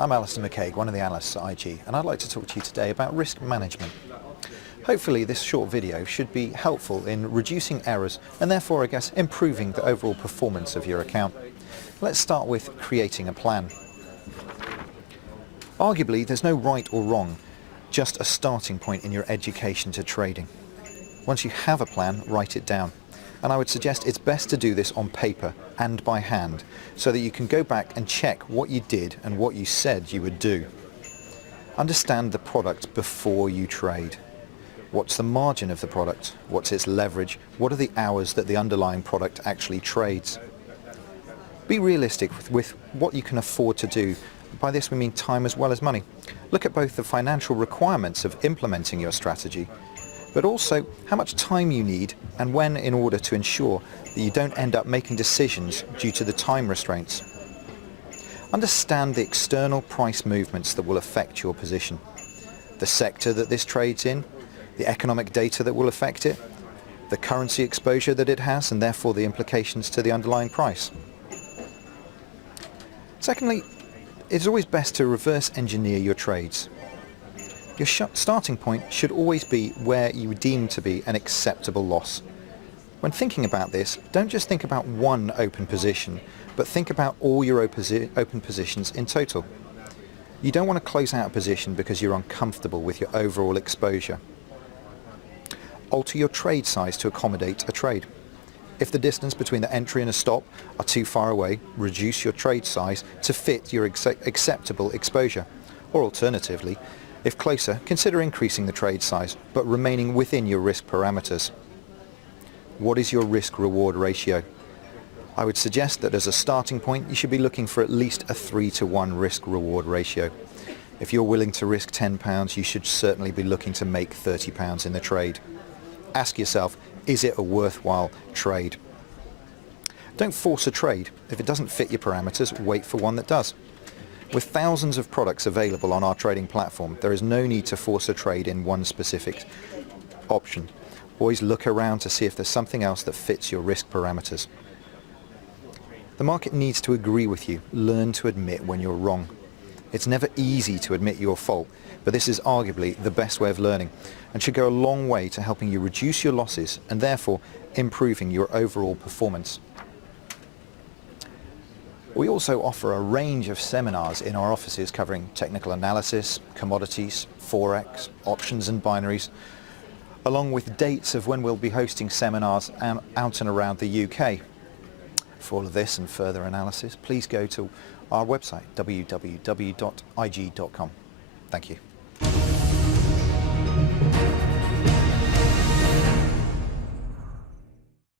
I'm Alistair McCaig, one of the analysts at IG, and I'd like to talk to you today about risk management. Hopefully this short video should be helpful in reducing errors and therefore, I guess, improving the overall performance of your account. Let's start with creating a plan. Arguably, there's no right or wrong, just a starting point in your education to trading. Once you have a plan, write it down. And I would suggest it's best to do this on paper and by hand so that you can go back and check what you did and what you said you would do. Understand the product before you trade. What's the margin of the product? What's its leverage? What are the hours that the underlying product actually trades? Be realistic with what you can afford to do. By this we mean time as well as money. Look at both the financial requirements of implementing your strategy, but also how much time you need and when, in order to ensure that you don't end up making decisions due to the time restraints. Understand the external price movements that will affect your position, the sector that this trades in, the economic data that will affect it, the currency exposure that it has, and therefore the implications to the underlying price. Secondly, it's always best to reverse engineer your trades. Your starting point should always be where you deem to be an acceptable loss. When thinking about this, don't just think about one open position, but think about all your open positions in total. You don't want to close out a position because you're uncomfortable with your overall exposure. Alter your trade size to accommodate a trade. If the distance between the entry and a stop are too far away, reduce your trade size to fit your acceptable exposure. Or alternatively, if closer, consider increasing the trade size, but remaining within your risk parameters. What is your risk-reward ratio? I would suggest that as a starting point, you should be looking for at least a 3-to-1 risk-reward ratio. If you're willing to risk £10, you should certainly be looking to make £30 in the trade. Ask yourself, is it a worthwhile trade? Don't force a trade. If it doesn't fit your parameters, wait for one that does. With thousands of products available on our trading platform, there is no need to force a trade in one specific option. Always look around to see if there's something else that fits your risk parameters. The market needs to agree with you. Learn to admit when you're wrong. It's never easy to admit your fault, but this is arguably the best way of learning and should go a long way to helping you reduce your losses and therefore improving your overall performance. We also offer a range of seminars in our offices covering technical analysis, commodities, forex, options and binaries, along with dates of when we'll be hosting seminars out and around the UK. For all of this and further analysis, please go to our website, www.ig.com. Thank you.